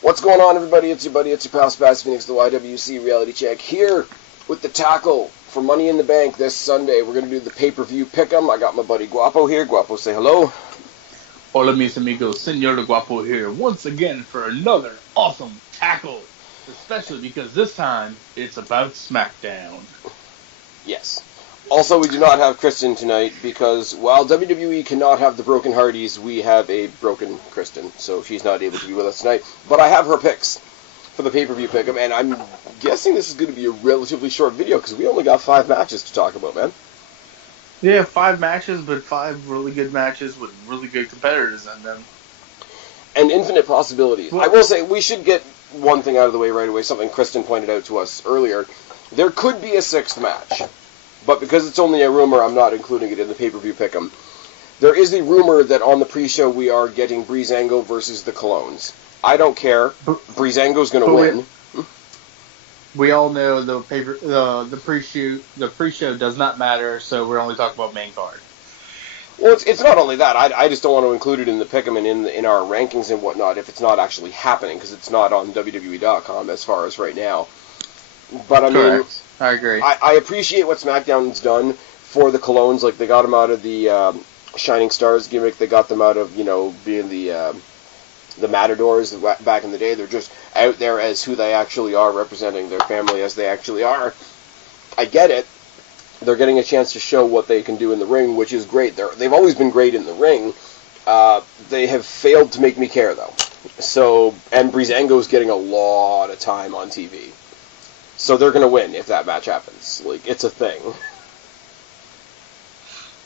What's going on, everybody? It's your buddy, it's your pal Spaz Phoenix, the YWC Reality Check, here with the tackle for Money in the Bank this Sunday. We're going to do the pay-per-view pick 'em. I got my buddy Guapo here. Guapo, say hello. Hola, mis amigos. Senor de Guapo here once again for another awesome tackle. Especially because this time, it's about SmackDown. Yes. Also, we do not have Kristen tonight because while WWE cannot have the Broken Hardys, we have a broken Kristen, so she's not able to be with us tonight. But I have her picks for the pay-per-view pick-em, and I'm guessing this is going to be a relatively short video because we only got 5 matches to talk about, man. Yeah, 5 matches, but 5 really good matches with really good competitors in them. And infinite possibilities. Well, I will say, we should get one thing out of the way right away, something Kristen pointed out to us earlier. There could be a 6th match. But because it's only a rumor, I'm not including it in the pay-per-view pick'em. There is a rumor that on the pre-show we are getting Breezango versus the Colognes. I don't care. Breezango's going to win. We all know the pre-show does not matter, so we're only talking about main card. Well, it's not only that. I just don't want to include it in the pick'em and in our rankings and whatnot if it's not actually happening, because it's not on WWE.com as far as right now. But I mean, I agree. I appreciate what SmackDown's done for the Colognes. Like, they got them out of the Shining Stars gimmick. They got them out of, being the Matadors back in the day. They're just out there as who they actually are, representing their family as they actually are. I get it. They're getting a chance to show what they can do in the ring, which is great. They've always been great in the ring. They have failed to make me care, though. So, and Breezango's getting a lot of time on TV. So they're going to win if that match happens. Like, it's a thing.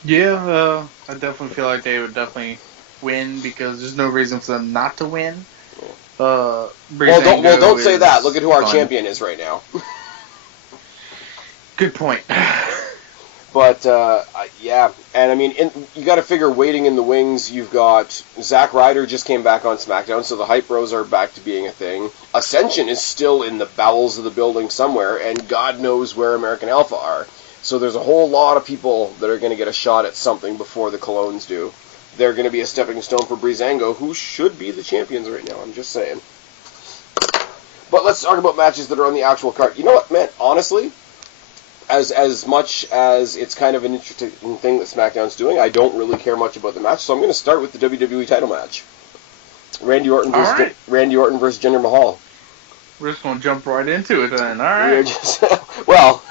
Yeah, I definitely feel like they would definitely win because there's no reason for them not to win. Well, don't say that. Look at who our champion is right now. Good point. But, yeah. And, I mean, you got to figure waiting in the wings. You've got Zack Ryder just came back on SmackDown, so the Hype Bros are back to being a thing. Ascension is still in the bowels of the building somewhere, and God knows where American Alpha are. So there's a whole lot of people that are going to get a shot at something before the Colognes do. They're going to be a stepping stone for Breezango, who should be the champions right now, I'm just saying. But let's talk about matches that are on the actual card. You know what, man? Honestly, as much as it's kind of an interesting thing that SmackDown's doing, I don't really care much about the match, so I'm going to start with the WWE title match. Randy Orton versus Jinder Mahal. We're just going to jump right into it then. All right. Well,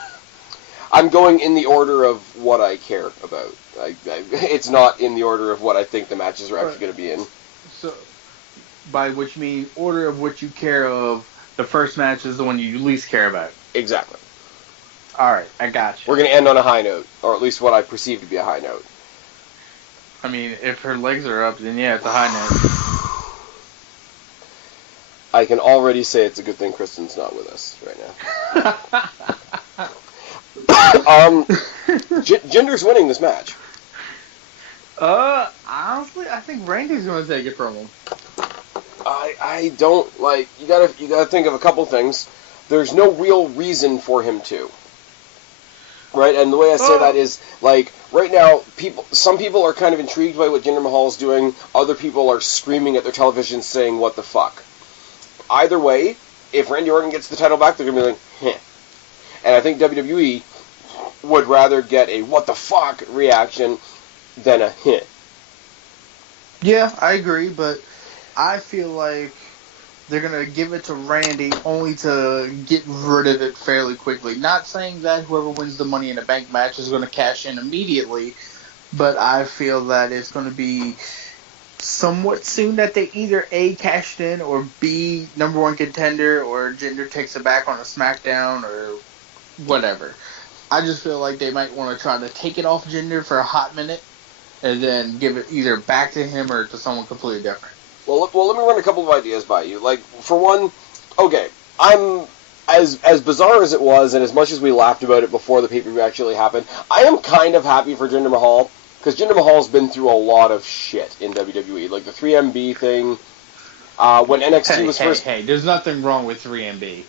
I'm going in the order of what I care about. It's not in the order of what I think the matches are actually going to be in. So, by which you mean order of what you care of, the first match is the one you least care about. Exactly. All right, I got you. We're going to end on a high note, or at least what I perceive to be a high note. I mean, if her legs are up, then yeah, it's a high note. I can already say it's a good thing Kristen's not with us right now. Jinder's winning this match. Honestly, I think Randy's going to take it from him. I don't, you gotta think of a couple things. There's no real reason for him to. Right, and the way I say that is, right now, some people are kind of intrigued by what Jinder Mahal is doing. Other people are screaming at their television saying, what the fuck? Either way, if Randy Orton gets the title back, they're going to be like, heh. And I think WWE would rather get a what the fuck reaction than a heh. Yeah, I agree, but I feel like they're going to give it to Randy only to get rid of it fairly quickly. Not saying that whoever wins the Money in the Bank match is going to cash in immediately, but I feel that it's going to be somewhat soon that they either A, cashed in, or B, number one contender, or Jinder takes it back on a SmackDown, or whatever. I just feel like they might want to try to take it off Jinder for a hot minute, and then give it either back to him or to someone completely different. Well, let me run a couple of ideas by you. For one, okay, I'm as bizarre as it was, and as much as we laughed about it before the pay-per-view actually happened, I am kind of happy for Jinder Mahal, because Jinder Mahal's been through a lot of shit in WWE, like the 3MB thing. When NXT was first, there's nothing wrong with 3MB.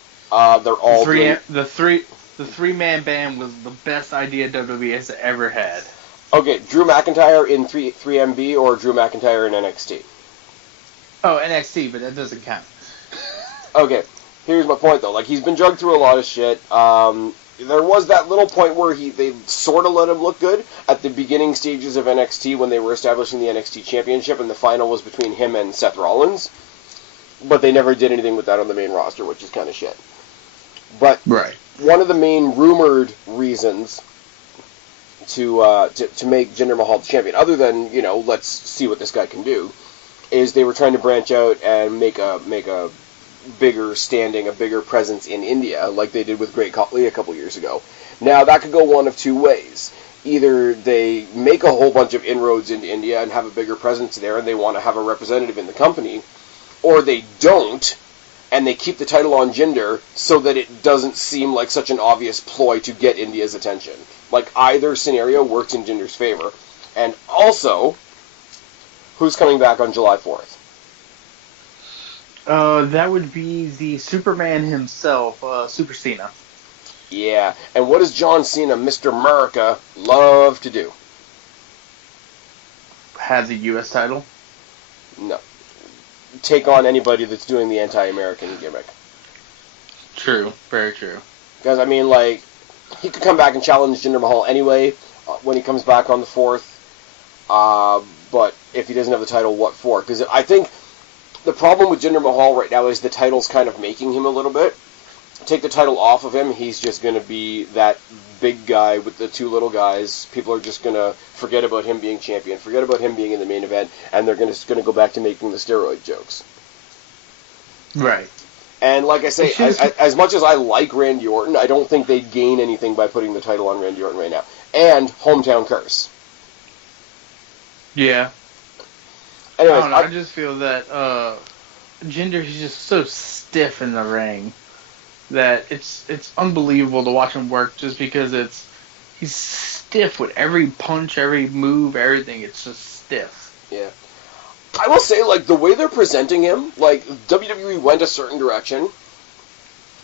They're all the three-man band was the best idea WWE has ever had. Okay, Drew McIntyre in 3MB or Drew McIntyre in NXT? Oh, NXT, but that doesn't count. Okay, here's my point though. Like, he's been drugged through a lot of shit. There was that little point where they sort of let him look good at the beginning stages of NXT when they were establishing the NXT Championship, and the final was between him and Seth Rollins. But they never did anything with that on the main roster, which is kind of shit. But Right. one of the main rumored reasons to make Jinder Mahal the champion, other than, let's see what this guy can do, is they were trying to branch out and make a bigger standing, a bigger presence in India, like they did with Great Khali a couple years ago. Now, that could go one of two ways. Either they make a whole bunch of inroads into India and have a bigger presence there, and they want to have a representative in the company, or they don't, and they keep the title on Jinder so that it doesn't seem like such an obvious ploy to get India's attention. Like, either scenario works in Jinder's favor. And also, who's coming back on July 4th? That would be the Superman himself, Super Cena. Yeah, and what does John Cena, Mr. America, love to do? Have the U.S. title? No. Take on anybody that's doing the anti-American gimmick. True. Very true. Because, I mean, like, he could come back and challenge Jinder Mahal anyway when he comes back on the 4th. But if he doesn't have the title, what for? Because I think the problem with Jinder Mahal right now is the title's kind of making him a little bit. Take the title off of him, he's just going to be that big guy with the two little guys. People are just going to forget about him being champion, forget about him being in the main event, and they're going to go back to making the steroid jokes. Right. And like I say, as much as I like Randy Orton, I don't think they'd gain anything by putting the title on Randy Orton right now. And hometown curse. Yeah. Anyways, I just feel that Jinder is just so stiff in the ring that it's unbelievable to watch him work, just because he's stiff with every punch, every move, everything. It's just stiff. Yeah. I will say, like, the way they're presenting him, like, WWE went a certain direction,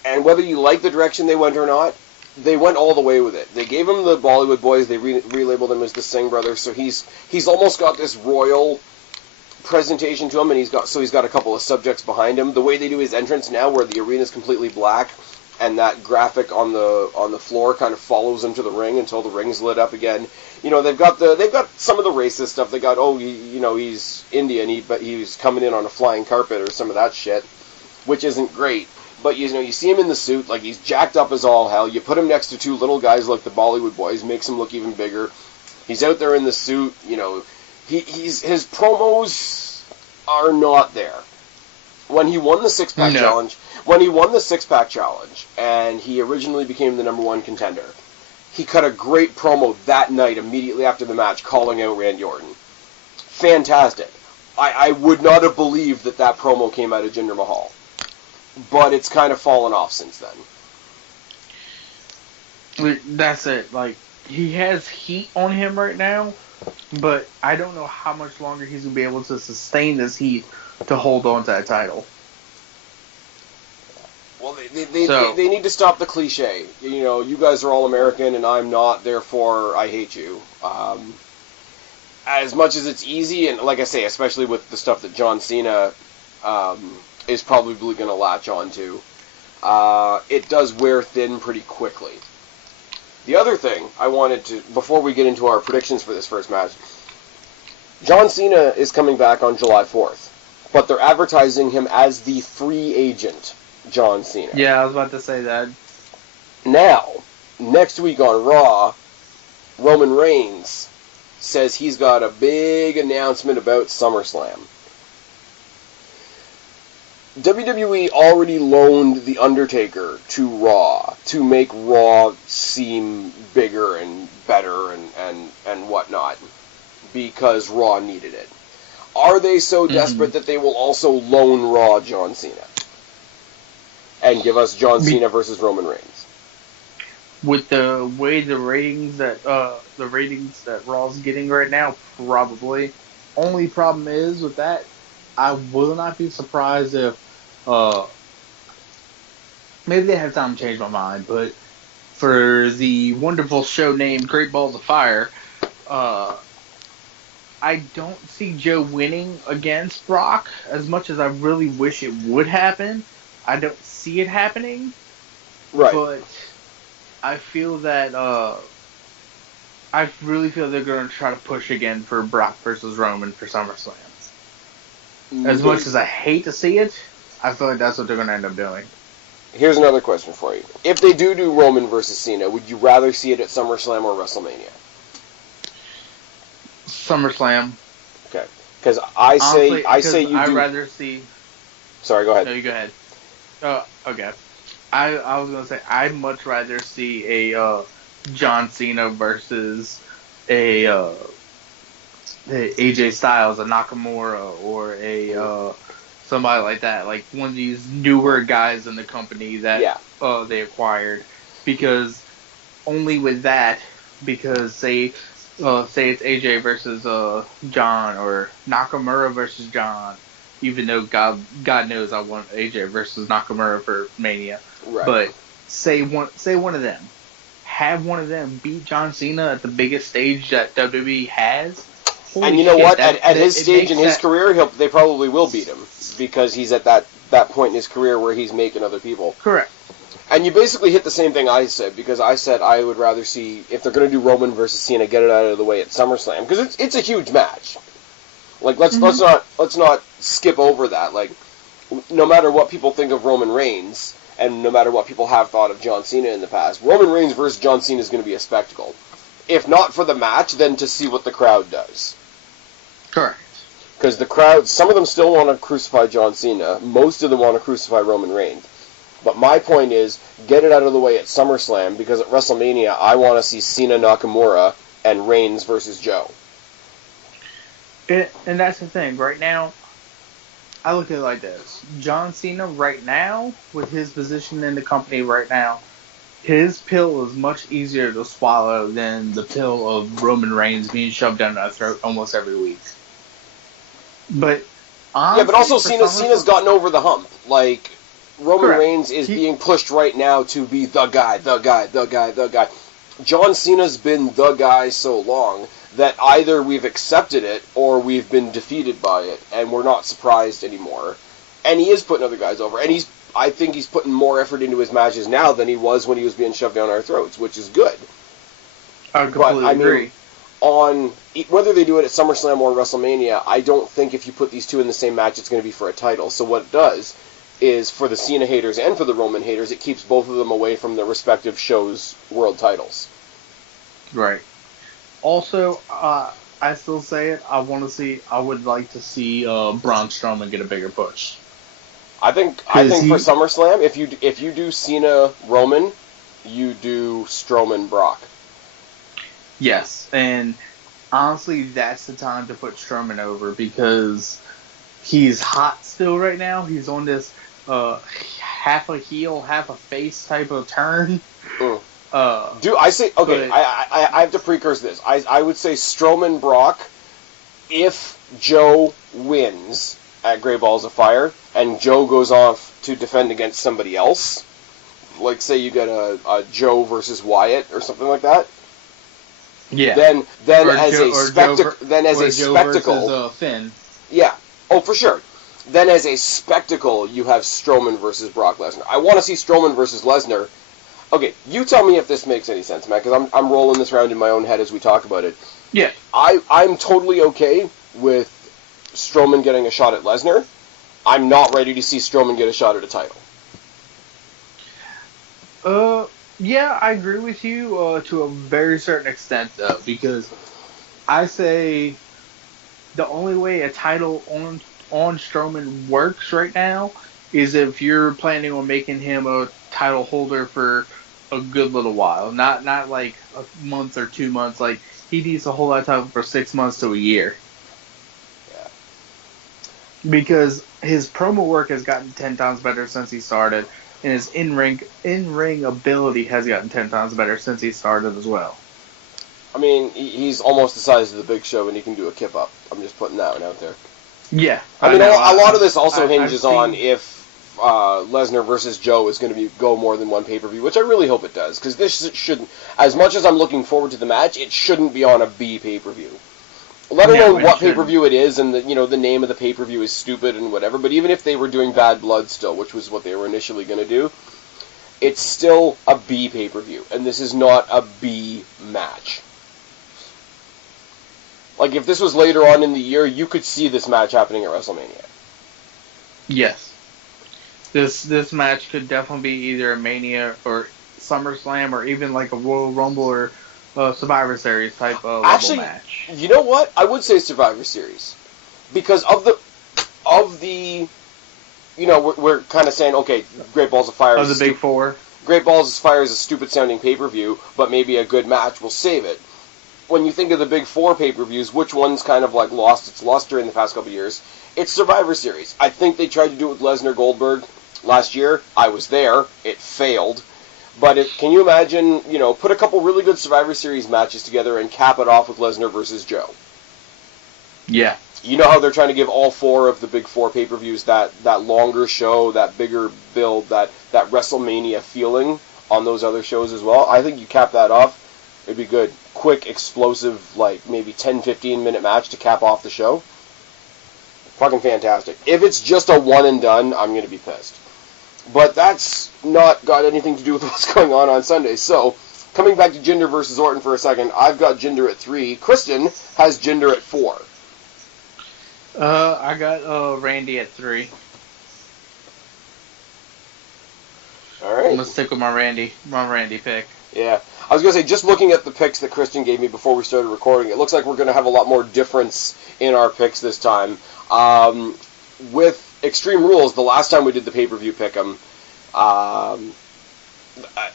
and whether you like the direction they went or not, they went all the way with it. They gave him the Bollywood Boys, they relabeled him as the Singh Brothers, so he's almost got this royal presentation to him, and he's got a couple of subjects behind him. The way they do his entrance now, where the arena is completely black, and that graphic on the floor kind of follows him to the ring until the ring's lit up again. They've got some of the racist stuff. They got he's Indian, but he's coming in on a flying carpet or some of that shit, which isn't great. But you see him in the suit, like, he's jacked up as all hell. You put him next to two little guys like the Bollywood Boys, makes him look even bigger. He's out there in the suit, his promos are not there. When he won the six-pack challenge, and he originally became the number one contender, he cut a great promo that night immediately after the match, calling out Randy Orton. Fantastic. I would not have believed that promo came out of Jinder Mahal. But it's kind of fallen off since then. That's it. Like, he has heat on him right now, but I don't know how much longer he's going to be able to sustain this heat to hold on to that title. Well, they need to stop the cliche. You guys are all American and I'm not, therefore I hate you. As much as it's easy, and like I say, especially with the stuff that John Cena is probably going to latch on to, it does wear thin pretty quickly. The other thing I wanted to, before we get into our predictions for this first match, John Cena is coming back on July 4th, but they're advertising him as the free agent John Cena. Yeah, I was about to say that. Now, next week on Raw, Roman Reigns says he's got a big announcement about SummerSlam. WWE already loaned The Undertaker to Raw to make Raw seem bigger and better and whatnot, because Raw needed it. Are they so desperate that they will also loan Raw John Cena and give us John Cena versus Roman Reigns? With the way the ratings that Raw's getting right now, probably. Only problem is with that, I will not be surprised if maybe they have time to change my mind, but for the wonderful show named Great Balls of Fire, I I don't see Joe winning against Brock as much as I really wish it would happen. I don't see it happening. Right. But I feel that I really feel they're going to try to push again for Brock versus Roman for SummerSlam. As much as I hate to see it, I feel like that's what they're going to end up doing. Here's another question for you. If they do Roman versus Cena, would you rather see it at SummerSlam or WrestleMania? SummerSlam. Okay. Because I'd I'd rather see... Sorry, go ahead. No, you go ahead. Okay. I was going to say, I'd much rather see a John Cena versus a AJ Styles, a Nakamura, or a somebody like that, like one of these newer guys in the company that they acquired, because only with that, because say it's AJ versus John, or Nakamura versus John, even though God knows I want AJ versus Nakamura for Mania, but say one of them, have one of them beat John Cena at the biggest stage that WWE has. And you know what? At his stage in his career, they probably will beat him, because he's at that point in his career where he's making other people. Correct. And you basically hit the same thing I said, because I said I would rather see, if they're going to do Roman versus Cena, get it out of the way at SummerSlam, because it's a huge match. Like let's not skip over that. Like, no matter what people think of Roman Reigns, and no matter what people have thought of John Cena in the past, Roman Reigns versus John Cena is going to be a spectacle. If not for the match, then to see what the crowd does. Correct. Because the crowd, some of them still want to crucify John Cena. Most of them want to crucify Roman Reigns. But my point is, get it out of the way at SummerSlam, because at WrestleMania, I want to see Cena, Nakamura, and Reigns versus Joe. And that's the thing. Right now, I look at it like this. John Cena, right now, with his position in the company right now, his pill is much easier to swallow than the pill of Roman Reigns being shoved down our throat almost every week. But honestly, but also Cena's gotten over the hump. Like, Roman Reigns is being pushed right now to be the guy. John Cena's been the guy so long that either we've accepted it or we've been defeated by it, and we're not surprised anymore. And he is putting other guys over, and I think he's putting more effort into his matches now than he was when he was being shoved down our throats, which is good. I completely agree. On whether they do it at SummerSlam or WrestleMania, I don't think if you put these two in the same match, it's going to be for a title. So what it does is, for the Cena haters and for the Roman haters, it keeps both of them away from their respective shows' world titles. Right. Also, I still say it. I would like to see Braun Strowman get a bigger push. I think for SummerSlam, if you do Cena Roman, you do Strowman Brock. Yes, and honestly, that's the time to put Strowman over, because he's hot still right now. He's on this half a heel, half a face type of turn. I say, okay, I have to precurse this. I would say Strowman Brock if Joe wins at Great Balls of Fire and Joe goes off to defend against somebody else. Like, say you get a Joe versus Wyatt or something like that. Yeah. Then as a spectacle, versus, Finn. Yeah. Oh, for sure. Then as a spectacle, you have Strowman versus Brock Lesnar. I want to see Strowman versus Lesnar. Okay, you tell me if this makes any sense, Matt, because I'm rolling this around in my own head as we talk about it. Yeah. I'm totally okay with Strowman getting a shot at Lesnar. I'm not ready to see Strowman get a shot at a title. Yeah, I agree with you to a very certain extent, though, because I say the only way a title on Strowman works right now is if you're planning on making him a title holder for a good little while, not like a month or 2 months. Like, he needs to hold that title for 6 months to a year. Yeah. Because his promo work has gotten 10 times better since he started, and his in-ring ability has gotten 10 times better since he started as well. I mean, he's almost the size of the Big Show, and he can do a kip-up. I'm just putting that one out there. Yeah. I mean, a lot of this also hinges on if Lesnar versus Joe is going to go more than one pay-per-view, which I really hope it does, because this shouldn't, as much as I'm looking forward to the match, it shouldn't be on a B pay-per-view. let No, alone it what shouldn't. pay-per-view it is, and the name of the pay-per-view is stupid and whatever, but even if they were doing Bad Blood still, which was what they were initially going to do, it's still a B pay-per-view, and this is not a B match. Like, if this was later on in the year, you could see this match happening at WrestleMania. Yes. This match could definitely be either a Mania or SummerSlam or even like a Royal Rumble or Survivor Series type of Actually, match. you know what? I would say Survivor Series. Because of the we're kind of saying, okay, Great Balls of Fire Of the Big Four. Great Balls of Fire is a stupid-sounding pay-per-view, but maybe a good match will save it. When you think of the Big Four pay-per-views, which one's kind of like lost its luster in the past couple of years? It's Survivor Series. I think they tried to do it with Lesnar Goldberg last year. I was there. It failed. But can you imagine, put a couple really good Survivor Series matches together and cap it off with Lesnar versus Joe? Yeah. You know how they're trying to give all four of the Big Four pay-per-views that longer show, that bigger build, that WrestleMania feeling on those other shows as well? I think you cap that off. It'd be good. Quick, explosive, like maybe 10, 15-minute match to cap off the show. Fucking fantastic. If it's just a one and done, I'm going to be pissed. But that's not got anything to do with what's going on Sunday. So, coming back to Jinder versus Orton for a second, I've got Jinder at 3. Kristen has Jinder at 4. I got Randy at 3. All right. I'm gonna stick with my Randy pick. Yeah. I was going to say, just looking at the picks that Kristen gave me before we started recording, it looks like we're going to have a lot more difference in our picks this time. With Extreme Rules, the last time we did the pay-per-view pick 'em,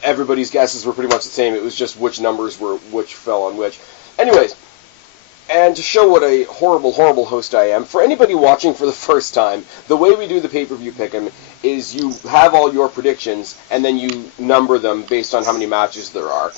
everybody's guesses were pretty much the same. It was just which numbers which fell on which. Anyways, and to show what a horrible, horrible host I am, for anybody watching for the first time, the way we do the pay-per-view pick 'em is you have all your predictions, and then you number them based on how many matches there are.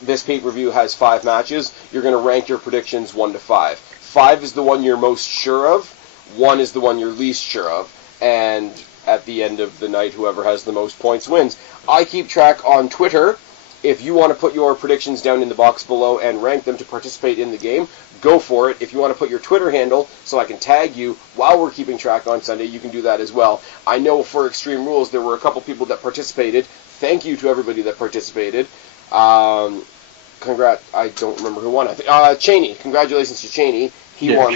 This pay-per-view has 5 matches. You're going to rank your predictions 1 to 5. 5 is the one you're most sure of. 1 is the one you're least sure of. And at the end of the night, whoever has the most points wins. I keep track on Twitter. If you want to put your predictions down in the box below and rank them to participate in the game, go for it. If you want to put your Twitter handle so I can tag you while we're keeping track on Sunday, you can do that as well. I know for Extreme Rules there were a couple people that participated. Thank you to everybody that participated. Congrats. I don't remember who won. I think Cheney. Congratulations to Cheney. He won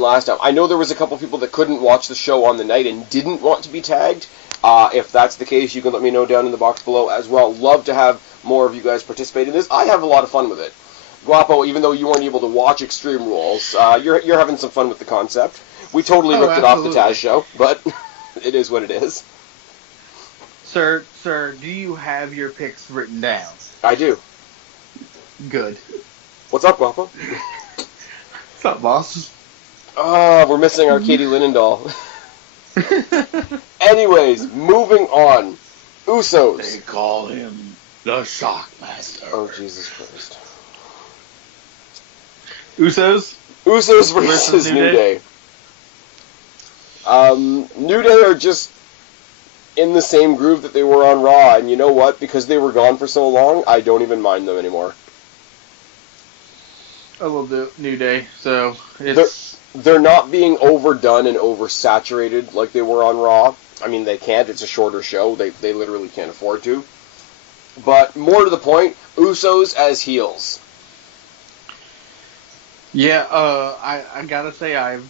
last time. I know there was a couple people that couldn't watch the show on the night and didn't want to be tagged. If that's the case, you can let me know down in the box below as well. Love to have more of you guys participate in this. I have a lot of fun with it. Guapo, even though you weren't able to watch Extreme Rules, you're having some fun with the concept. We totally ripped it off the Taz show, but it is what it is. Sir, do you have your picks written down? I do. Good. What's up, Guapo? What's up, boss? We're missing our Katie Linendahl. Anyways, moving on. Usos. They call him the Shockmaster. Oh, Jesus Christ. Usos versus New Day. New Day are just in the same groove that they were on Raw, and you know what? Because they were gone for so long, I don't even mind them anymore. I love the New Day, so it's... They're not being overdone and oversaturated like they were on Raw. I mean, they can't. It's a shorter show. They literally can't afford to. But more to the point, Usos as heels. Yeah, I gotta say I've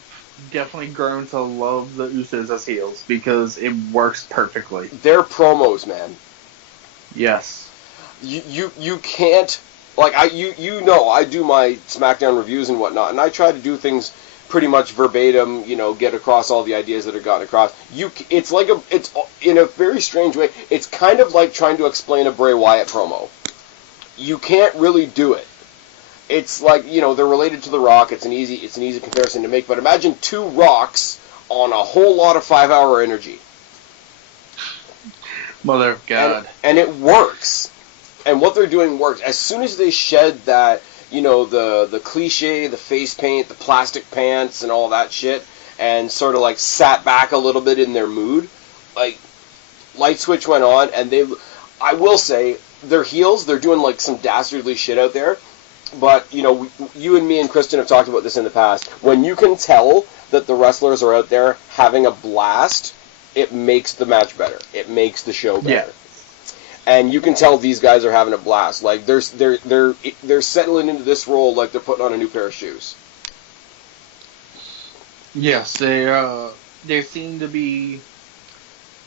definitely grown to love the Usos as heels because it works perfectly. Their promos, man. Yes. You can't, like, I do my SmackDown reviews and whatnot, and I try to do things pretty much verbatim, get across all the ideas that are gotten across. It's in a very strange way, it's kind of like trying to explain a Bray Wyatt promo. You can't really do it. It's like, they're related to The Rock. It's an easy comparison to make. But imagine 2 Rocks on a whole lot of 5-hour energy. Mother of God. And it works. And what they're doing works. As soon as they shed that, the cliche, the face paint, the plastic pants, and all that shit, and sort of like sat back a little bit in their mood, like, light switch went on, and I will say, their heels, they're doing like some dastardly shit out there. But, you and me and Kristen have talked about this in the past. When you can tell that the wrestlers are out there having a blast, it makes the match better. It makes the show better. Yeah. And you can tell these guys are having a blast. Like, they're settling into this role like they're putting on a new pair of shoes. Yes, they seem to be,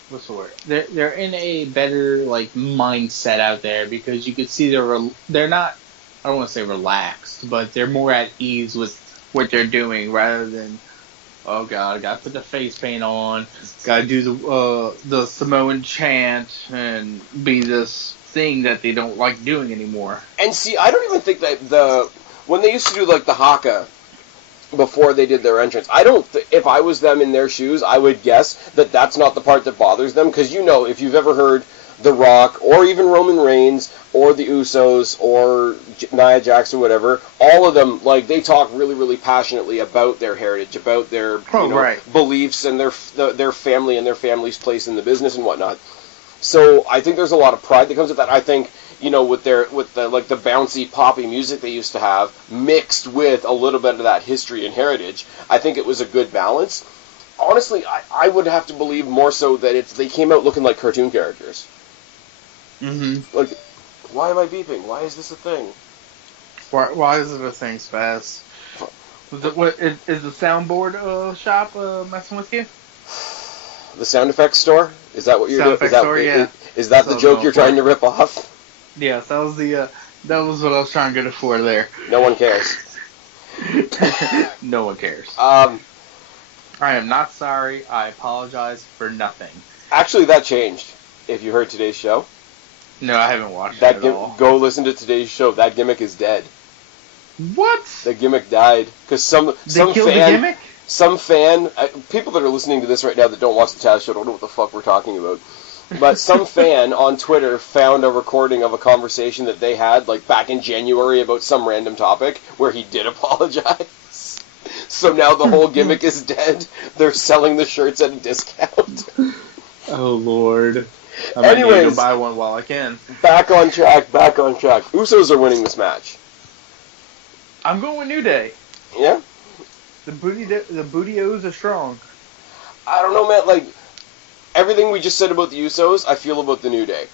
what's the word? They're in a better mindset out there, because you can see they're not, I don't want to say relaxed, but they're more at ease with what they're doing, rather than, oh god, I gotta put the face paint on, gotta do the Samoan chant, and be this thing that they don't like doing anymore. And see, I don't even think that when they used to do the haka before they did their entrance, if I was them in their shoes, I would guess that that's not the part that bothers them, because if you've ever heard The Rock, or even Roman Reigns, or the Usos, or Nia Jax, or whatever, all of them, they talk really, really passionately about their heritage, about their beliefs, and their family, and their family's place in the business and whatnot. So I think there's a lot of pride that comes with that. I think, with the bouncy, poppy music they used to have, mixed with a little bit of that history and heritage, I think it was a good balance. Honestly, I would have to believe more so that they came out looking like cartoon characters. Mm-hmm. Why am I beeping? Why is this a thing? Why is it a thing, Spaz? Is the soundboard shop messing with you? The sound effects store? Is that what you're doing? Yeah. Is that the joke you're trying to rip off? Yes, that was what I was trying to go for there. No one cares. No one cares. I am not sorry. I apologize for nothing. Actually, that changed. If you heard today's show. No, I haven't watched it at all. Go listen to today's show. That gimmick is dead. What? The gimmick died because some killed fan, the gimmick? Some fan, people that are listening to this right now that don't watch the Taz show don't know what the fuck we're talking about. But some fan on Twitter found a recording of a conversation that they had back in January about some random topic where he did apologize. So now the whole gimmick is dead. They're selling the shirts at a discount. Oh Lord. I might need to buy one while I can. Back on track. Usos are winning this match. I'm going with New Day. Yeah? The Booty-O's are strong. I don't know, man. Everything we just said about the Usos, I feel about the New Day.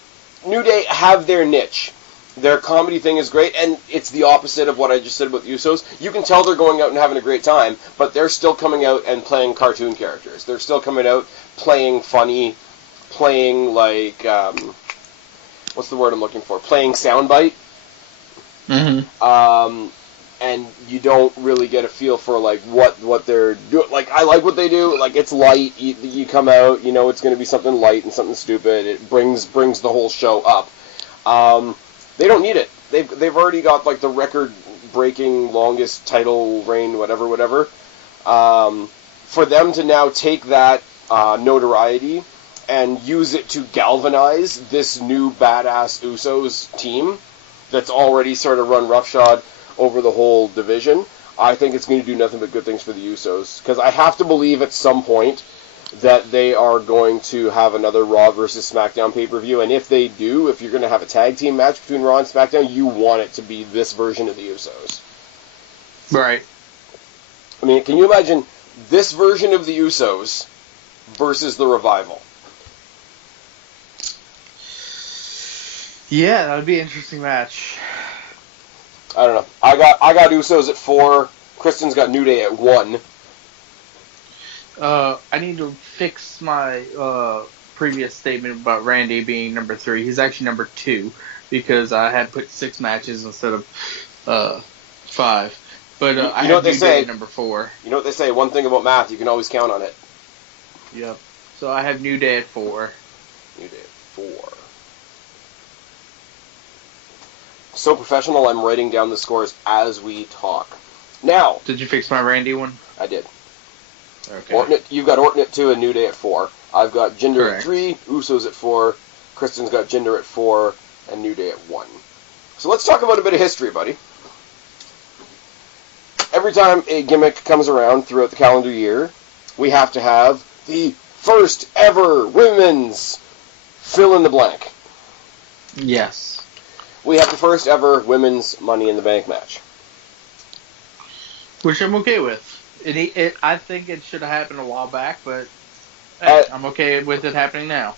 New Day have their niche. Their comedy thing is great, and it's the opposite of what I just said about the Usos. You can tell they're going out and having a great time, but they're still coming out and playing cartoon characters. They're still coming out playing funny, playing what's the word I'm looking for? Playing soundbite. Mm-hmm. And you don't really get a feel for what they're doing. I like what they do. It's light. You come out, it's going to be something light and something stupid. It brings the whole show up. They don't need it. They've already got the record-breaking longest title reign, whatever. For them to now take that notoriety and use it to galvanize this new badass Usos team that's already sort of run roughshod over the whole division, I think it's going to do nothing but good things for the Usos. Because I have to believe at some point that they are going to have another Raw versus SmackDown pay-per-view. And if they do, if you're going to have a tag team match between Raw and SmackDown, you want it to be this version of the Usos. Right. I mean, can you imagine this version of the Usos versus the Revival? Yeah, that would be an interesting match. I don't know. I got Usos at 4. Kristen's got New Day at 1. I need to fix my previous statement about Randy being number 3. He's actually number 2 because I had put 6 matches instead of 5. But I have New Day at number 4. You know what they say? One thing about math, you can always count on it. Yep. So I have New Day at 4. New Day at 4. So professional, I'm writing down the scores as we talk. Now... Did you fix my Randy one? I did. Okay. You've got Orton at 2 and New Day at 4. I've got Jinder at 3, Usos at 4, Kristen's got Jinder at 4, and New Day at 1. So let's talk about a bit of history, buddy. Every time a gimmick comes around throughout the calendar year, we have to have the first ever women's fill in the blank. Yes. we have the first ever women's Money in the Bank match. Which I'm okay with. I think it should have happened a while back, but hey, I'm okay with it happening now.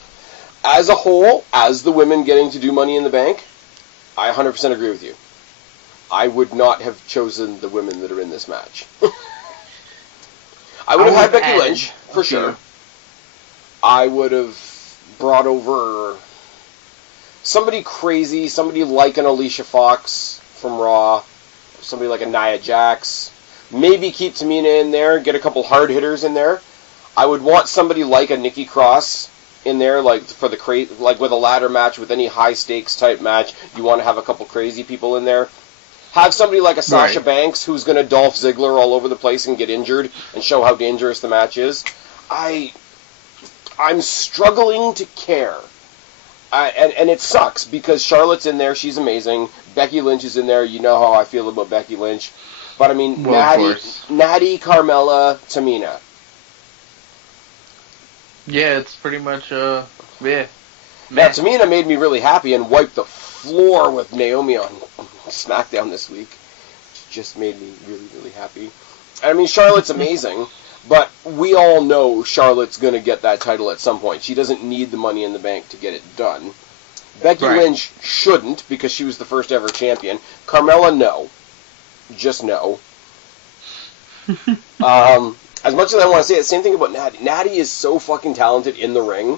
As a whole, as the women getting to do Money in the Bank, I 100% agree with you. I would not have chosen the women that are in this match. I would have had Becky Lynch, for sure. I would have brought over somebody crazy, somebody like an Alicia Fox from Raw, somebody like a Nia Jax. Maybe keep Tamina in there, get a couple hard hitters in there. I would want somebody like a Nikki Cross in there, like for the like with a ladder match, with any high stakes type match. You want to have a couple crazy people in there. Have somebody like a Sasha Banks who's going to Dolph Ziggler all over the place and get injured and show how dangerous the match is. I'm struggling to care. And it sucks because Charlotte's in there. She's amazing. Becky Lynch is in there. You know how I feel about Becky Lynch. But, I mean, Natty, Carmella, Tamina. Yeah, it's pretty much, yeah. Now, Tamina made me really happy and wiped the floor with Naomi on SmackDown this week. Which just made me really, really happy. I mean, Charlotte's amazing, but we all know Charlotte's going to get that title at some point. She doesn't need the Money in the Bank to get it done. Becky Lynch shouldn't because she was the first ever champion. Carmella, no. Just no. As much as I want to say it, same thing about Natty. Natty is so fucking talented in the ring,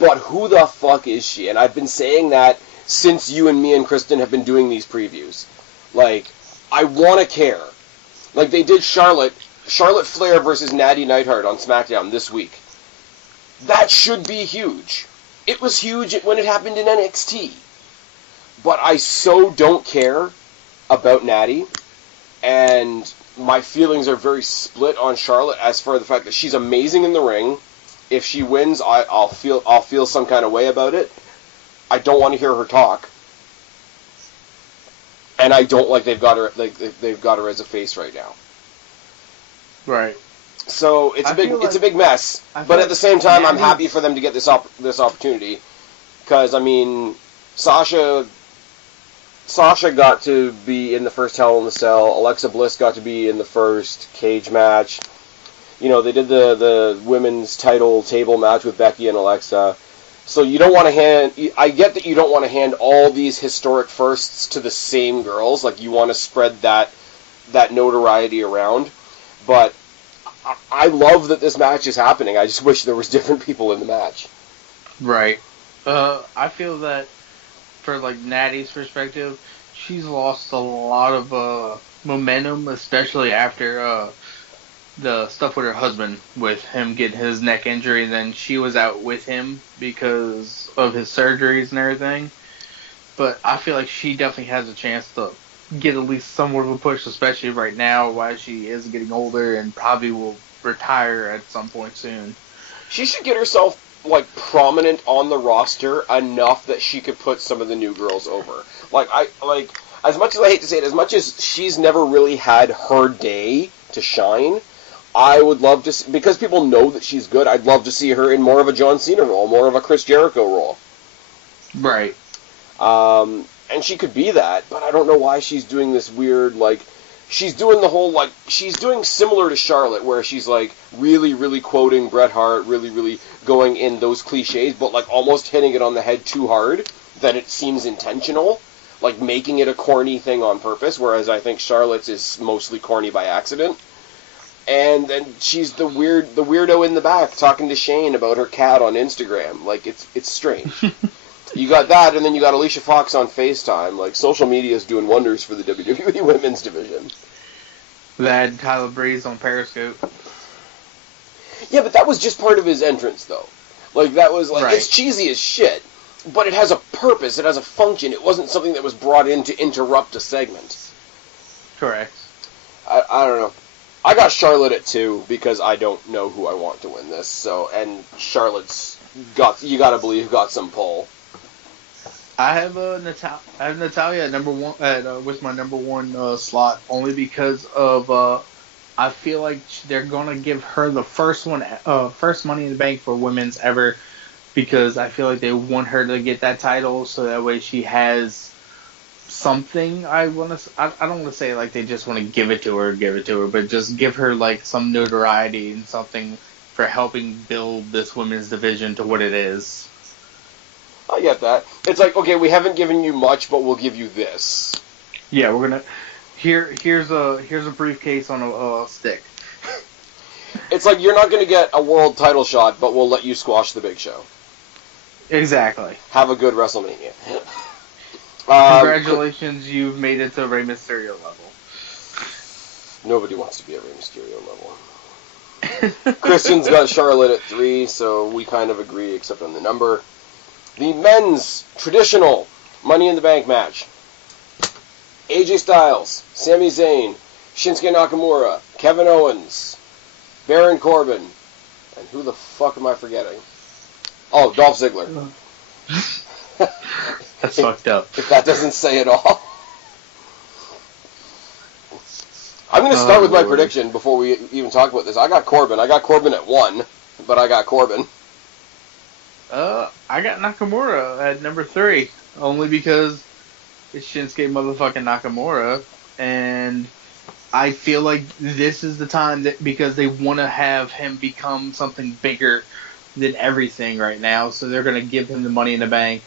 but who the fuck is she? And I've been saying that since you and me and Kristen have been doing these previews. Like, I want to care. Like, they did Charlotte Flair versus Natty Neidhart on SmackDown this week. That should be huge. It was huge when it happened in NXT. But I so don't care about Natty, and my feelings are very split on Charlotte as for the fact that she's amazing in the ring. If she wins, I'll feel some kind of way about it. I don't want to hear her talk, and I don't like they've got her as a face right now. Right. So it's a big mess. But at the same time, I'm happy for them to get this opportunity, because I mean, Sasha got to be in the first Hell in the Cell. Alexa Bliss got to be in the first cage match. You know, they did the women's title table match with Becky and Alexa. So you don't want to hand... I get that you don't want to hand all these historic firsts to the same girls. Like, you want to spread that notoriety around. But I love that this match is happening. I just wish there was different people in the match. Right. I feel that for like Natty's perspective, she's lost a lot of momentum, especially after the stuff with her husband, with him getting his neck injury, and then she was out with him because of his surgeries and everything. But I feel like she definitely has a chance to get at least somewhat of a push, especially right now while she is getting older and probably will retire at some point soon. She should get herself like prominent on the roster enough that she could put some of the new girls over. As much as I hate to say it, as much as she's never really had her day to shine, I would love to, because people know that she's good, I'd love to see her in more of a John Cena role, more of a Chris Jericho role. Right. And she could be that, but I don't know why she's doing this weird, like, she's doing the whole, like, she's doing similar to Charlotte, where she's, like, really, really quoting Bret Hart, really, really going in those cliches, but, like, almost hitting it on the head too hard, that it seems intentional, like, making it a corny thing on purpose, whereas I think Charlotte's is mostly corny by accident. And then she's the weirdo in the back talking to Shane about her cat on Instagram. Like, it's strange. You got that, and then you got Alicia Fox on FaceTime. Like, social media is doing wonders for the WWE Women's Division. That Tyler Breeze on Periscope. Yeah, but that was just part of his entrance, though. Like, that was, like, right. It's cheesy as shit, but it has a purpose, it has a function. It wasn't something that was brought in to interrupt a segment. Correct. I don't know. I got Charlotte at 2 because I don't know who I want to win this. So, and Charlotte's you gotta believe, got some pull. I have Natalya at number one with my number one slot, only because of I feel like they're gonna give her the first Money in the Bank for women's ever, because I feel like they want her to get that title so that way she has something. I don't want to say like they just want to give it to her, but just give her like some notoriety and something for helping build this women's division to what it is. I get that. It's like, okay, we haven't given you much, but we'll give you this. Yeah, we're gonna. Here's a briefcase on a stick. It's like you're not going to get a world title shot, but we'll let you squash the Big Show. Exactly. Have a good WrestleMania. Congratulations, you've made it to Rey Mysterio level. Nobody wants to be at Rey Mysterio level. Christian's got Charlotte at 3, so we kind of agree, except on the number. The men's traditional Money in the Bank match. AJ Styles, Sami Zayn, Shinsuke Nakamura, Kevin Owens, Baron Corbin, and who the fuck am I forgetting? Oh, Dolph Ziggler. That's fucked up. If that doesn't say it all. I'm going to start with my prediction before we even talk about this. I got Corbin. I got Corbin at 1, but I got Corbin. I got Nakamura at number 3, only because it's Shinsuke motherfucking Nakamura, and I feel like this is the time that because they want to have him become something bigger than everything right now, so they're going to give him the Money in the Bank.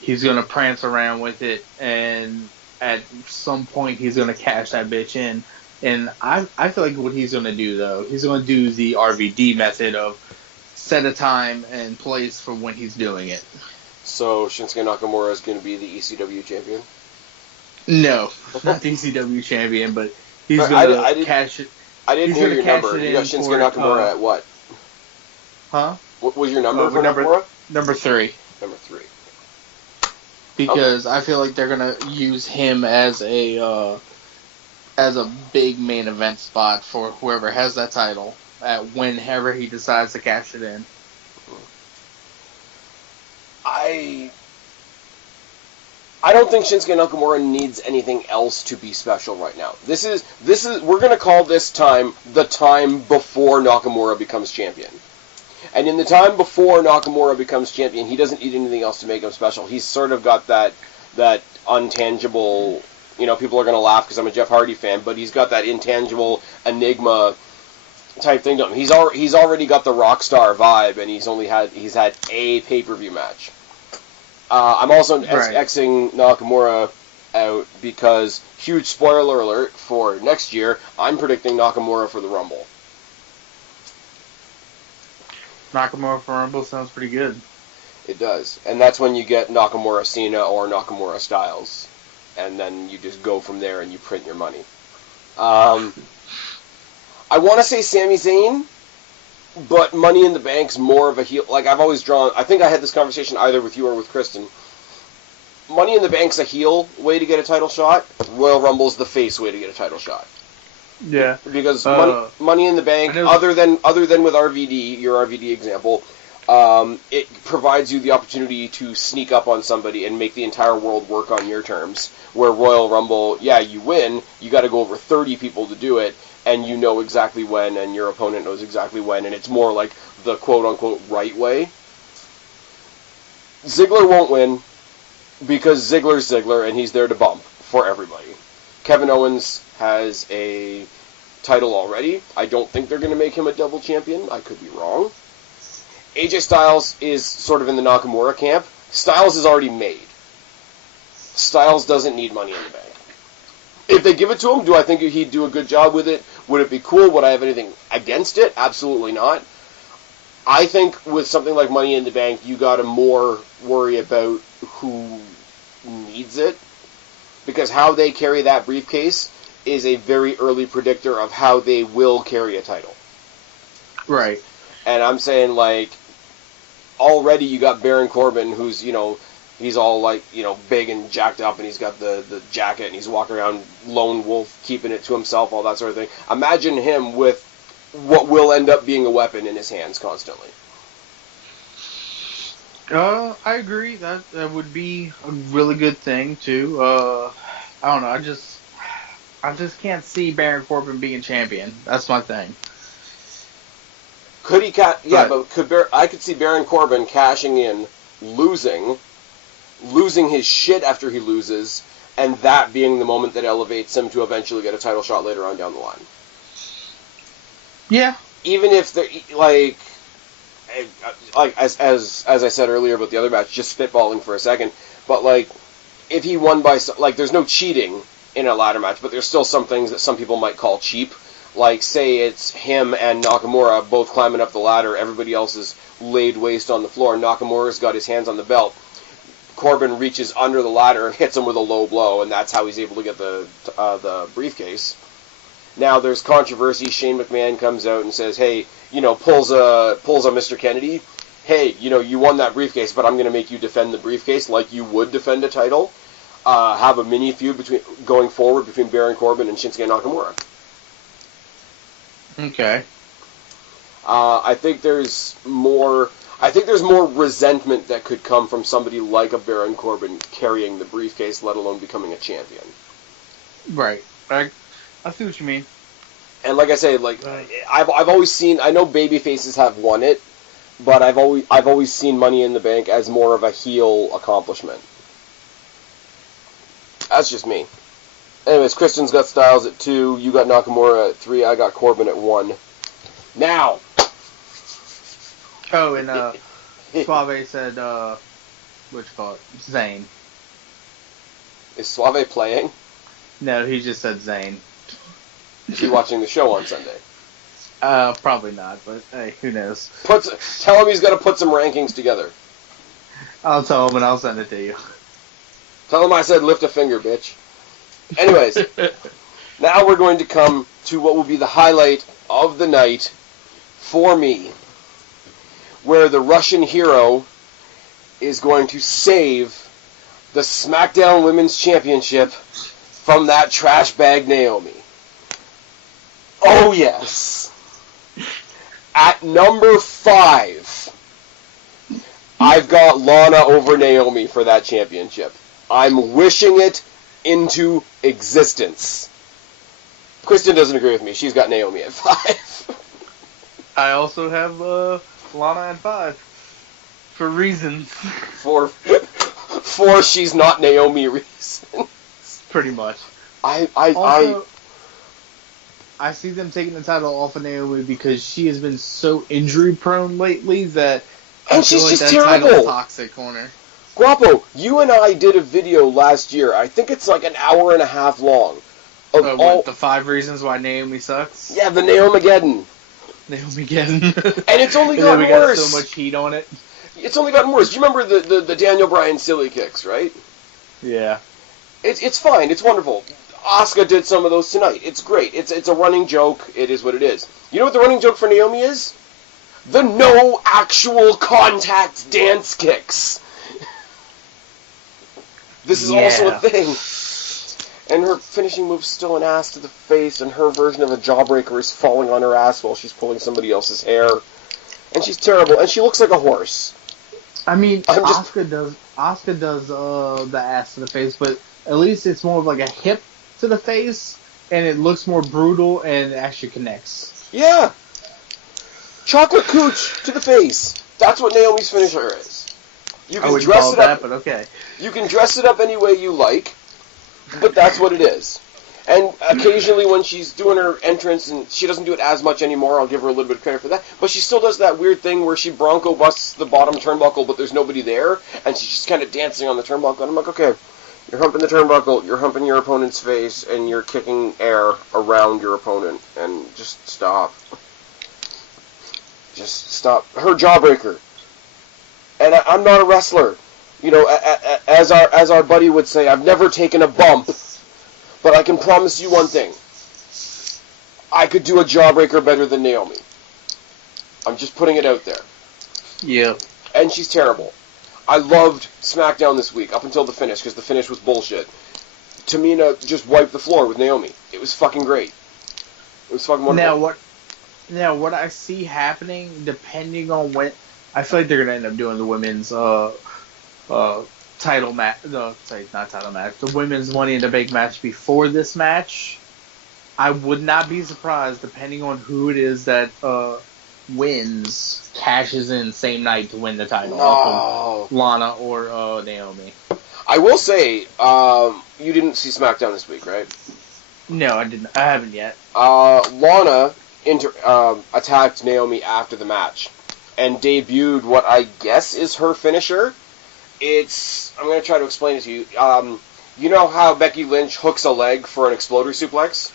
He's going to prance around with it, and at some point he's going to cash that bitch in. And I feel like what he's going to do, though, he's going to do the RVD method of set a time and place for when he's doing it. So Shinsuke Nakamura is going to be the ECW champion? No, not the ECW champion, but he's going to cash it. I didn't hear your number. You got Shinsuke Nakamura at what? Huh? What was your number for Nakamura? Number 3. Number 3. Because I feel like they're going to use him as a big main event spot for whoever has that title at whenever he decides to cash it in. I don't think Shinsuke Nakamura needs anything else to be special right now. This is we're going to call this time the time before Nakamura becomes champion. And in the time before Nakamura becomes champion, he doesn't need anything else to make him special. He's sort of got that untangible, people are going to laugh because I'm a Jeff Hardy fan, but he's got that intangible enigma type thing to him. He's already got the rock star vibe, and he's had a pay-per-view match. I'm also Xing Nakamura out because, huge spoiler alert for next year, I'm predicting Nakamura for the Rumble. Nakamura for Rumble sounds pretty good. It does. And that's when you get Nakamura Cena or Nakamura Styles. And then you just go from there and you print your money. I want to say Sami Zayn, but Money in the Bank's more of a heel. Like I've always drawn, I think I had this conversation either with you or with Kristen. Money in the Bank's a heel way to get a title shot. Royal Rumble's the face way to get a title shot. Yeah. Because money in the Bank, other than with RVD, your RVD example, it provides you the opportunity to sneak up on somebody and make the entire world work on your terms. Where Royal Rumble, yeah, you win, you got to go over 30 people to do it, and you know exactly when, and your opponent knows exactly when, and it's more like the quote-unquote right way. Ziggler won't win because Ziggler's Ziggler, and he's there to bump for everybody. Kevin Owens has a title already. I don't think they're going to make him a double champion. I could be wrong. AJ Styles is sort of in the Nakamura camp. Styles is already made. Styles doesn't need Money in the Bank. If they give it to him, do I think he'd do a good job with it? Would it be cool? Would I have anything against it? Absolutely not. I think with something like Money in the Bank, you got to more worry about who needs it. Because how they carry that briefcase is a very early predictor of how they will carry a title. Right. And I'm saying, like, already you got Baron Corbin, who's, he's all, big and jacked up, and he's got the jacket, and he's walking around lone wolf, keeping it to himself, all that sort of thing. Imagine him with what will end up being a weapon in his hands constantly. I agree. That would be a really good thing, too. I don't know. I just can't see Baron Corbin being champion. That's my thing. Could he I could see Baron Corbin cashing in, losing his shit after he loses, and that being the moment that elevates him to eventually get a title shot later on down the line. Yeah. Even if they're, as I said earlier about the other match, just spitballing for a second, but, like, if he won by, like, there's no cheating in a ladder match, but there's still some things that some people might call cheap. Like, say it's him and Nakamura both climbing up the ladder, everybody else is laid waste on the floor, Nakamura's got his hands on the belt, Corbin reaches under the ladder and hits him with a low blow, and that's how he's able to get the briefcase. Now there's controversy. Shane McMahon comes out and says, "Hey, pulls a Mr. Kennedy. Hey, you won that briefcase, but I'm going to make you defend the briefcase like you would defend a title. Have a mini feud going forward between Baron Corbin and Shinsuke Nakamura." Okay. I think there's more resentment that could come from somebody like a Baron Corbin carrying the briefcase, let alone becoming a champion. Right. I see what you mean. And like I say, I've always seen, I know baby faces have won it, but I've always seen Money in the Bank as more of a heel accomplishment. That's just me. Anyways, Christian's got Styles at 2, you got Nakamura at 3, I got Corbin at 1. Now. Oh, and Suave said, Zayn. Is Suave playing? No, he just said Zayn. Is he watching the show on Sunday? Probably not, but hey, who knows? Tell him he's got to put some rankings together. I'll tell him and I'll send it to you. Tell him I said lift a finger, bitch. Anyways, now we're going to come to what will be the highlight of the night for me, where the Russian hero is going to save the SmackDown Women's Championship from that trash bag Naomi. Oh, yes. At number 5, I've got Lana over Naomi for that championship. I'm wishing it into existence. Kristen doesn't agree with me. She's got Naomi at 5. I also have Lana at 5. For reasons. For she's not Naomi reasons. Pretty much. I see them taking the title off of Naomi because she has been so injury prone lately that and she's like just terrible. Toxic on her. Guapo, you and I did a video last year. I think it's like an hour and a half long. The 5 reasons why Naomi sucks? Yeah, the Naomi-geddon. Naomi-geddon. And it's only gotten worse. We got so much heat on it. It's only gotten worse. You remember the Daniel Bryan silly kicks, right? Yeah. It's fine. It's wonderful. Asuka did some of those tonight. It's great. It's a running joke. It is what it is. You know what the running joke for Naomi is? The no actual contact dance kicks. This is also a thing. And her finishing move's still an ass to the face, and her version of a jawbreaker is falling on her ass while she's pulling somebody else's hair. And she's terrible, and she looks like a horse. I mean, Asuka does the ass to the face, but at least it's more of like a hip to the face, and it looks more brutal and actually connects. Yeah. Chocolate cooch to the face. That's what Naomi's finisher is. You can dress it up, but okay. You can dress it up any way you like, but that's what it is. And occasionally when she's doing her entrance, and she doesn't do it as much anymore, I'll give her a little bit of credit for that, but she still does that weird thing where she Bronco busts the bottom turnbuckle, but there's nobody there, and she's just kind of dancing on the turnbuckle, and I'm like, okay, you're humping the turnbuckle, you're humping your opponent's face, and you're kicking air around your opponent, and just stop. Just stop. Her jawbreaker. And I'm not a wrestler. You know, as our buddy would say, I've never taken a bump, but I can promise you one thing. I could do a jawbreaker better than Naomi. I'm just putting it out there. Yeah. And she's terrible. I loved SmackDown this week, up until the finish, because the finish was bullshit. Tamina just wiped the floor with Naomi. It was fucking great. It was fucking wonderful. Now, what I see happening, depending on when... I feel like they're going to end up doing the women's title match... not title match. The women's Money in the Bank match before this match. I would not be surprised, depending on who it is that wins, cashes in same night to win the title. No. Lana or Naomi. I will say, you didn't see SmackDown this week, right? No, I didn't. I haven't yet. Lana attacked Naomi after the match and debuted what I guess is her finisher. I'm going to try to explain it to you. You know how Becky Lynch hooks a leg for an exploder suplex?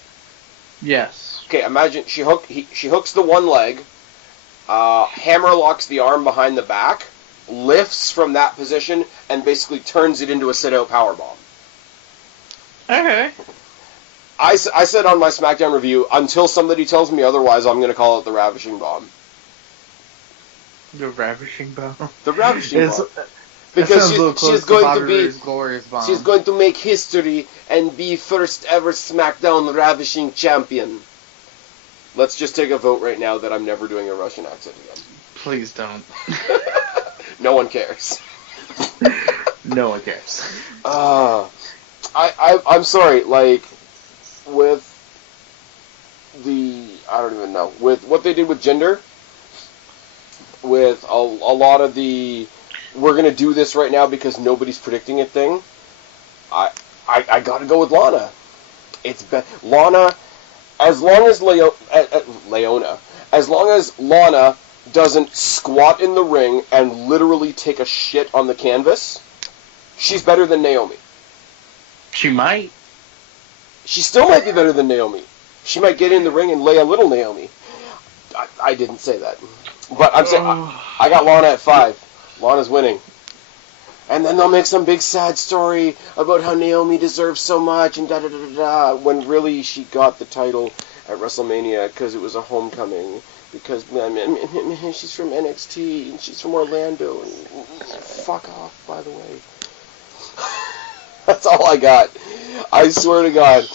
Yes. Okay, imagine she hooks the one leg, hammer locks the arm behind the back, lifts from that position, and basically turns it into a sit-out powerbomb. Okay. I said on my SmackDown review, until somebody tells me otherwise, I'm going to call it the Ravishing Bomb. The Ravishing Bomb? The Ravishing Bomb. Because she's going to make history and be first ever SmackDown Ravishing Champion. Let's just take a vote right now that I'm never doing a Russian accent again. Please don't. No one cares. No one cares. I'm sorry, like, with I don't even know, with what they did with gender, with a lot of the, we're going to do this right now because nobody's predicting it thing, I got to go with Lana. Lana, as long as Lana doesn't squat in the ring and literally take a shit on the canvas, she's better than Naomi. She might. She still might be better than Naomi. She might get in the ring and lay a little Naomi. I didn't say that. But I'm saying, I got Lana at 5. Lana's winning. And then they'll make some big sad story about how Naomi deserves so much and da-da-da-da-da, when really she got the title at WrestleMania because it was a homecoming. Because she's from NXT and she's from Orlando. And fuck off, by the way. That's all I got. I swear to God,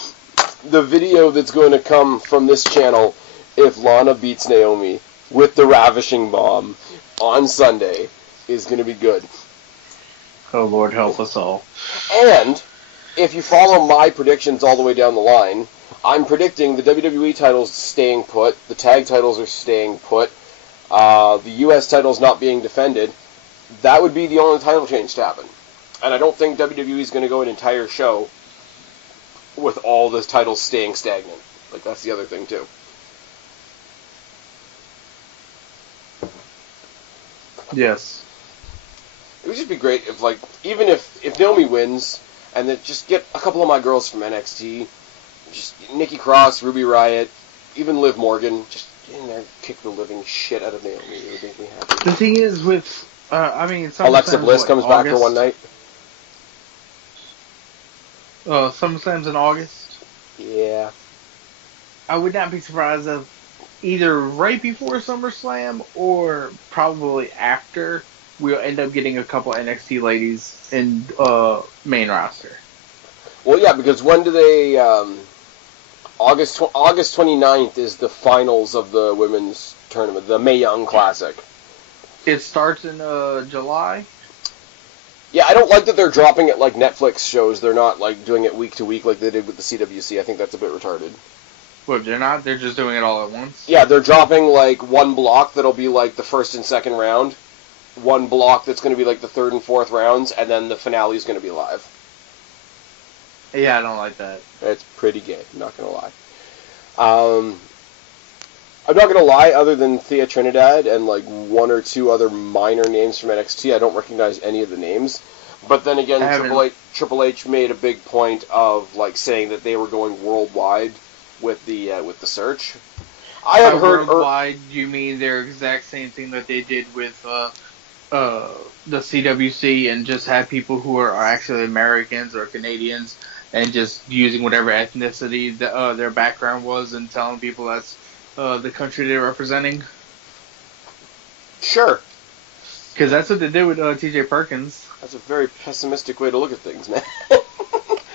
the video that's going to come from this channel if Lana beats Naomi with the Ravishing Bomb on Sunday is going to be good. Oh, Lord, help us all. And if you follow my predictions all the way down the line, I'm predicting the WWE titles staying put, the tag titles are staying put, the US titles not being defended. That would be the only title change to happen. And I don't think WWE is going to go an entire show with all the titles staying stagnant. Like, that's the other thing, too. Yes. It would just be great if, like, even if Naomi wins, and then just get a couple of my girls from NXT, just Nikki Cross, Ruby Riott, even Liv Morgan, just get in there and kick the living shit out of Naomi. It would make me happy. The thing is with, Alexa Bliss comes back for one night. SummerSlam's in August. Yeah. I would not be surprised if either right before SummerSlam or probably after we'll end up getting a couple NXT ladies in main roster. Well, yeah, because when do they? August 29th is the finals of the women's tournament, the Mae Young Classic. It starts in July. Yeah, I don't like that they're dropping it like Netflix shows. They're not like doing it week to week like they did with the CWC. I think that's a bit retarded. What, they're not? They're just doing it all at once? Yeah, they're dropping like one block that'll be like the first and second round, one block that's going to be like the third and fourth rounds, and then the finale is going to be live. Yeah, I don't like that. It's pretty gay, I'm not going to lie. I'm not going to lie, other than Thea Trinidad and like one or two other minor names from NXT, I don't recognize any of the names. But then again, Triple H made a big point of like saying that they were going worldwide with the search. I have heard worldwide. You mean their exact same thing that they did with the CWC and just had people who are actually Americans or Canadians and just using whatever ethnicity their background was and telling people that's the country they're representing? Sure. Because that's what they did with T.J. Perkins. That's a very pessimistic way to look at things, man.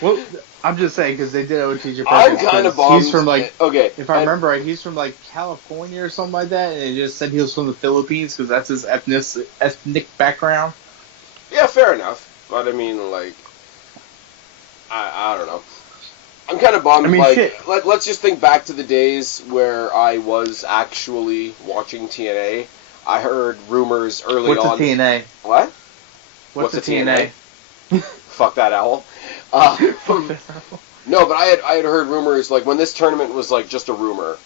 Well, I'm just saying, because they did it with T.J. Perkins. I'm kind of bummed. He's from, like, if I remember right, he's from, like, California or something like that, and they just said he was from the Philippines, because that's his ethnic background. Yeah, fair enough. But, I mean, like, I don't know. I'm kind of bummed. I mean, let's just think back to the days where I was actually watching TNA. I heard rumors early on. What's a TNA? What? What's a TNA? fuck that owl. No, but I had heard rumors, like, when this tournament was, like, just a rumor,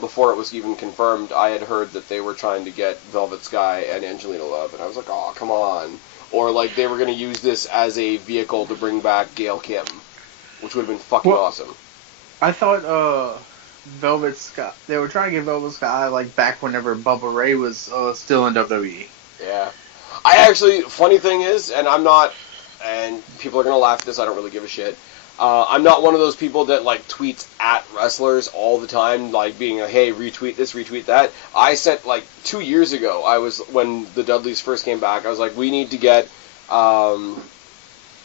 before it was even confirmed, I had heard that they were trying to get Velvet Sky and Angelina Love, and I was like, oh, come on. Or, like, they were going to use this as a vehicle to bring back Gail Kim, which would have been fucking awesome. I thought, Velvet Sky, they were trying to get Velvet Sky, like, back whenever Bubba Ray was still in WWE. Yeah. I actually, funny thing is, and I'm not, and people are going to laugh at this, I don't really give a shit, I'm not one of those people that, like, tweets at wrestlers all the time, like, being a, hey, retweet this, retweet that. I said, like, 2 years ago, when the Dudleys first came back, I was like, we need to get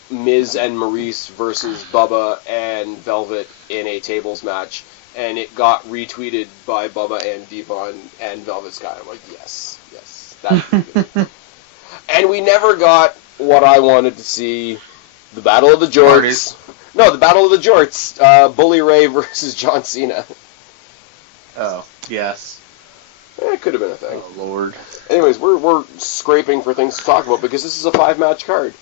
Miz and Maurice versus Bubba and Velvet in a tables match, and it got retweeted by Bubba and Devon and Velvet Sky. I'm like, yes, that's good. And we never got what I wanted to see, the Battle of the Jorts. No, the Battle of the Jorts. Bully Ray versus John Cena. Oh, yes. It could have been a thing. Oh, Lord. Anyways, we're scraping for things to talk about because this is a 5-match card.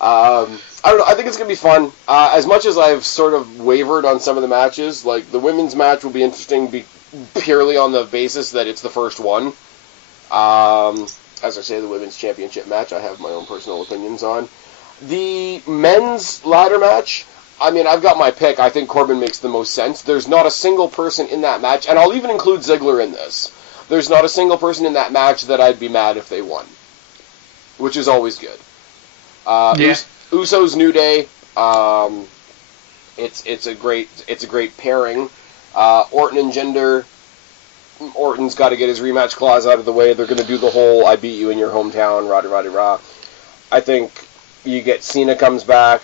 I don't know. I think it's going to be fun. As much as I've sort of wavered on some of the matches, like, the women's match will be interesting purely on the basis that it's the first one. As I say, the women's championship match, I have my own personal opinions on. The men's ladder match, I mean, I've got my pick. I think Corbin makes the most sense. There's not a single person in that match, and I'll even include Ziggler in this. There's not a single person in that match that I'd be mad if they won, which is always good. Usos New Day, it's a great pairing. Orton and Jinder. Orton's got to get his rematch clause out of the way. They're going to do the whole "I beat you in your hometown" rah-de-rah-de-rah. I think you get Cena comes back.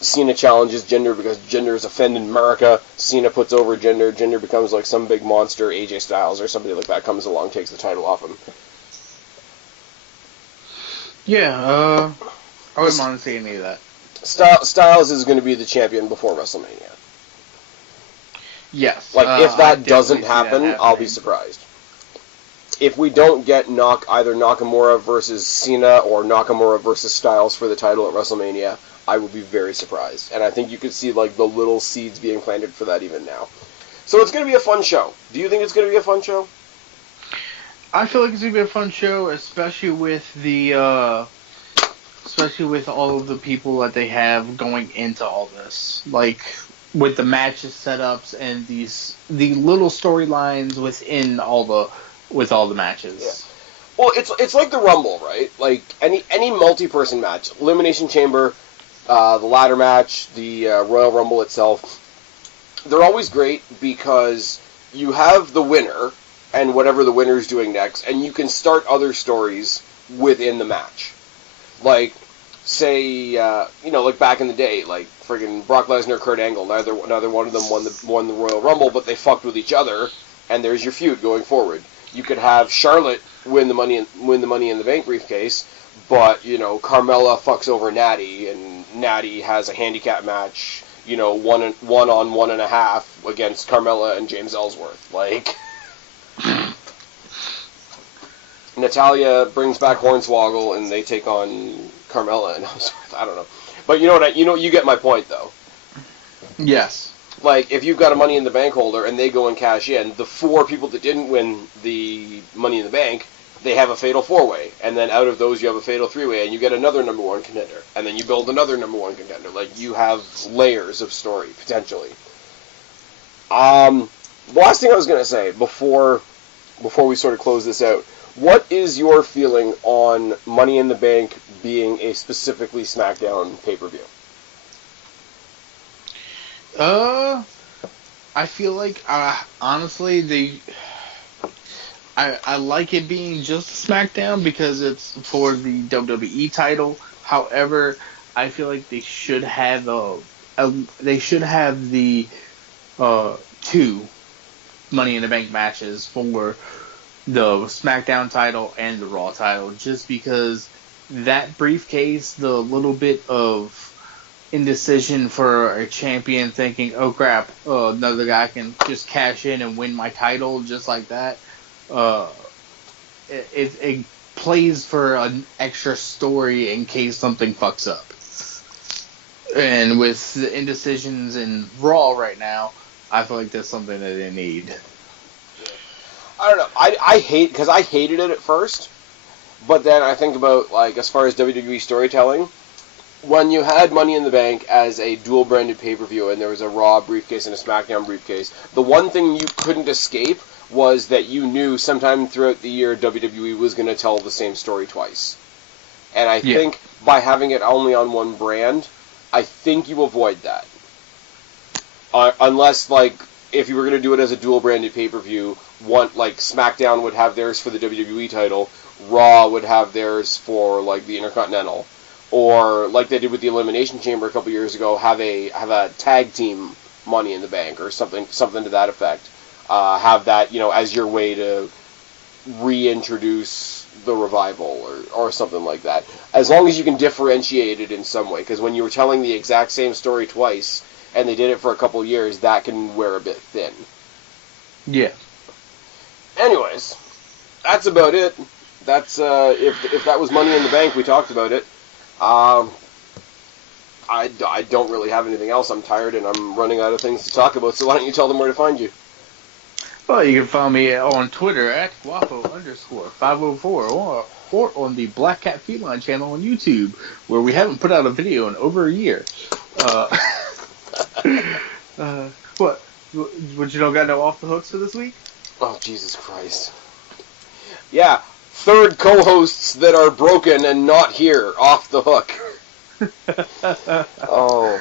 Cena challenges Jinder because Jinder is offending America. Cena puts over Jinder. Jinder becomes like some big monster. AJ Styles or somebody like that comes along, takes the title off him. Yeah, I wouldn't mind seeing any of that. Styles is going to be the champion before WrestleMania. Yes. Like, if that doesn't happen, I'll be surprised. If we don't get either Nakamura versus Cena or Nakamura versus Styles for the title at WrestleMania, I would be very surprised. And I think you could see, like, the little seeds being planted for that even now. So it's going to be a fun show. Do you think it's going to be a fun show? I feel like it's going to be a fun show, especially with all of the people that they have going into all this. Like, with the matches setups and the little storylines within all the matches. Yeah. Well, it's like the Rumble, right? Like any multi-person match, Elimination Chamber, the ladder match, the Royal Rumble itself. They're always great because you have the winner and whatever the winner is doing next, and you can start other stories within the match. Like, say, like back in the day, like friggin' Brock Lesnar, Kurt Angle, neither one of them won the Royal Rumble, but they fucked with each other, and there's your feud going forward. You could have Charlotte win the Money in the Bank briefcase, but Carmella fucks over Natty, and Natty has a handicap match, 1 on 1.5 against Carmella and James Ellsworth. Like, Natalya brings back Hornswoggle, and they take on Carmella and Ellsworth. I don't know, but you get my point though. Yes. Like, if you've got a Money in the Bank holder and they go and cash in, the 4 people that didn't win the Money in the Bank, they have a fatal 4-way, and then out of those you have a fatal 3-way, and you get another number 1 contender, and then you build another number 1 contender. Like, you have layers of story potentially. The last thing I was gonna say before we sort of close this out, what is your feeling on Money in the Bank being a specifically SmackDown pay-per-view? I feel like, honestly, I like it being just SmackDown because it's for the WWE title. However, I feel like they should have the 2 Money in the Bank matches for the SmackDown title and the Raw title, just because that briefcase, the little bit of indecision for a champion thinking, oh crap, another guy can just cash in and win my title just like that. It plays for an extra story in case something fucks up. And with the indecisions in Raw right now, I feel like that's something that they need. I don't know. I hated it at first, but then I think about, like, as far as WWE storytelling, when you had Money in the Bank as a dual-branded pay-per-view and there was a Raw briefcase and a SmackDown briefcase, the one thing you couldn't escape was that you knew sometime throughout the year WWE was going to tell the same story twice. And I think by having it only on one brand, I think you avoid that. Unless, like, if you were going to do it as a dual-branded pay-per-view, like, SmackDown would have theirs for the WWE title, Raw would have theirs for, like, the Intercontinental. Or, like they did with the Elimination Chamber a couple years ago, have a tag team Money in the Bank or something to that effect. Have that, as your way to reintroduce the revival or something like that. As long as you can differentiate it in some way, because when you were telling the exact same story twice and they did it for a couple years, that can wear a bit thin. Yeah. Anyways, that's about it. That's if that was Money in the Bank, we talked about it. I don't really have anything else. I'm tired and I'm running out of things to talk about, so why don't you tell them where to find you? Well, you can find me on Twitter at Guapo_504 or on the Black Cat Feline channel on YouTube, where we haven't put out a video in over a year. What? You don't got no off the hooks for this week? Oh, Jesus Christ. Yeah, third co-hosts that are broken and not here, off the hook. Oh,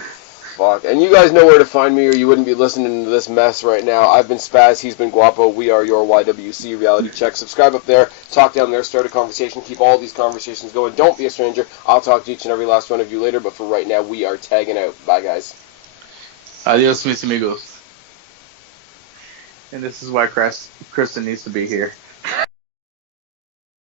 fuck. And you guys know where to find me or you wouldn't be listening to this mess right now. I've been Spaz, he's been Guapo, we are your YWC Reality Check. Subscribe up there, talk down there, start a conversation, keep all these conversations going. Don't be a stranger. I'll talk to each and every last one of you later, but for right now, we are tagging out. Bye, guys. Adios, mis amigos. And this is why Kristen needs to be here.